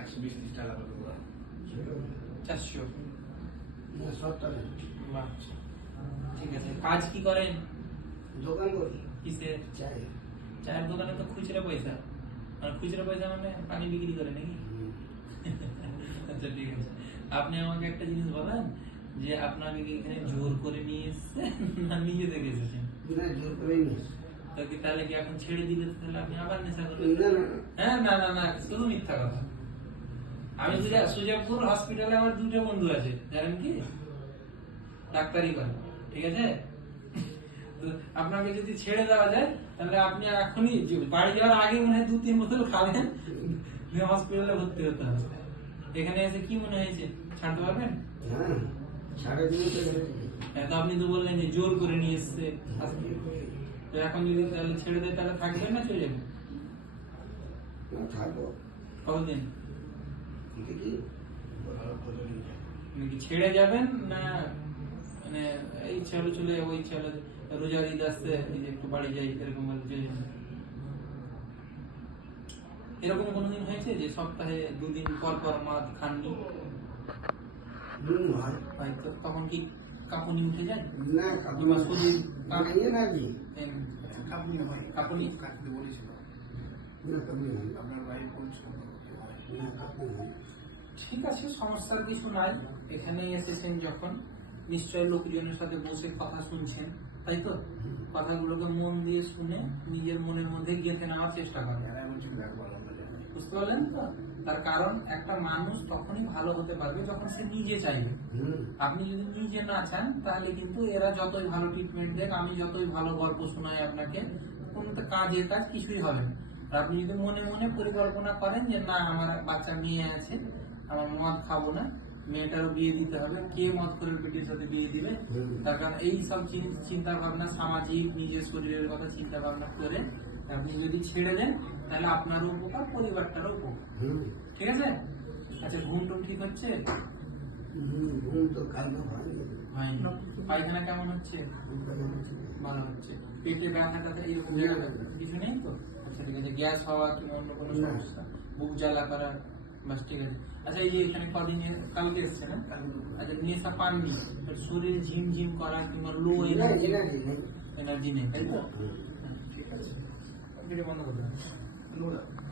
একশো বিশ ত্রিশ টাকা করে পুরো। চারশো ঠিক আছে। কাজ কি করেন? দোকান করি। কিসের? চাই চায়ের দোকানে তো খুচরা পয়সা। মানে খুচরা পয়সা মানে পানি বিক্রি করে নাকি? আচ্ছা ঠিক আছে। আপনি আমাকে একটা জিনিস বলেন যে আপনাকে কি এখানে জোর করে নিয়ে এসেছেন? না নিজে থেকে এসেছেন? না জোর করে নিস তো কি তাহলে কি এখন ছেড়ে তাহলে আপনি আবার নেশা করবেন হ্যাঁ না না না শুধু মিথ্যা কথা। আমি সুজাপুর হসপিটালে আমার দুটো বন্ধু আছে জানেন কি? ডাক্তারি করে ঠিক আছে? আপনাকে যদি ছেড়ে দেওয়া যায় তাহলে আপনি এখনই বাড়ি যাওয়ার আগে মনে হয় দু তিন বোতল খাবেন হসপিটালে ভর্তি হতে হবে। এখানে এসে কি মনে হয়েছে? ছাড়তে পারবেন? হ্যাঁ আপনি তো বললেন যে জোর করে নিয়ে এসছে। তো এখন যদি তাহলে ছেড়ে দেয় তাহলে থাকবেন না চলে যাবেন না থাকব। কতদিন? দেখি। ছেড়ে যাবেন না মানে এই চলো চলে ওই চলো? রোজার ঈদ আসতে একটু বাড়ি যাই এরকম চলে যাবেন এরকম কোনোদিন হয়েছে যে সপ্তাহে দুদিন পর পর মাছ খাননি? তখন কি কাঁপুনি উঠে যায় না কিংবা শরীর কাঁপ- কামিয়ে না জি। এম, হয়। কাঁপুনি? কাটতে বলেছিল। আপনার কামিয়ে না ঠিক আছে সমস্যার কিছু নাই। এখানে এসেছেন যখন। নিশ্চয় লোকজনের সাথে বসে কথা শুনছেন। তাই তো? কথাগুলোকে মন দিয়ে শুনে নিজের মনের মধ্যে গেঁথে নেওয়ার চেষ্টা করেন। বুঝতে পারলেন তো? তার কারণ একটা মানুষ তখনই ভালো হতে পারবে যখন সে নিজে চাইবে। আপনি যদি নিজে না চান তাহলে কিন্তু এরা যতই ভালো ট্রিটমেন্ট দেখ আমি যতই ভালো গল্প শোনাই আপনাকে কোনো তো কাজের কাজ কিছুই হবে না। আর আপনি যদি মনে মনে পরিকল্পনা করেন যে না আমার বাচ্চা মেয়ে আছে আমার মদ খাব না মেয়েটারও বিয়ে দিতে হবে কে মদ করে বেটির সাথে বিয়ে দিবে। তার কারণ এই সব চিন- চিন্তা ভাবনা সামাজিক নিজের শরীরের কথা চিন্তা ভাবনা করে আপনি যদি ছেড়ে দেন তাহলে আপনারও উপকার পরিবারটারও উপকার। ঠিক আছে? আচ্ছা ঘুম টুম ঠিক হচ্ছে? ঘুম তো কালকে হয়নি। পায়খানা কেমন হচ্ছে? ভালো হচ্ছে। পেটে ব্যথা টাথা এরকম কিছু নেই তো? আচ্ছা ঠিক আছে। গ্যাস হওয়া কিংবা অন্য কোনো সমস্যা? বুক জ্বালা করা বাস ঠিক আছে। আচ্ছা এই যে এখানে কদিন কালকে এসছে না? আচ্ছা নেশা পাননি। শরীর ঝিমঝিম করা কিংবা লো এনার্জি এনার্জি নেই। তাই তো? হুম। ঠিক আছে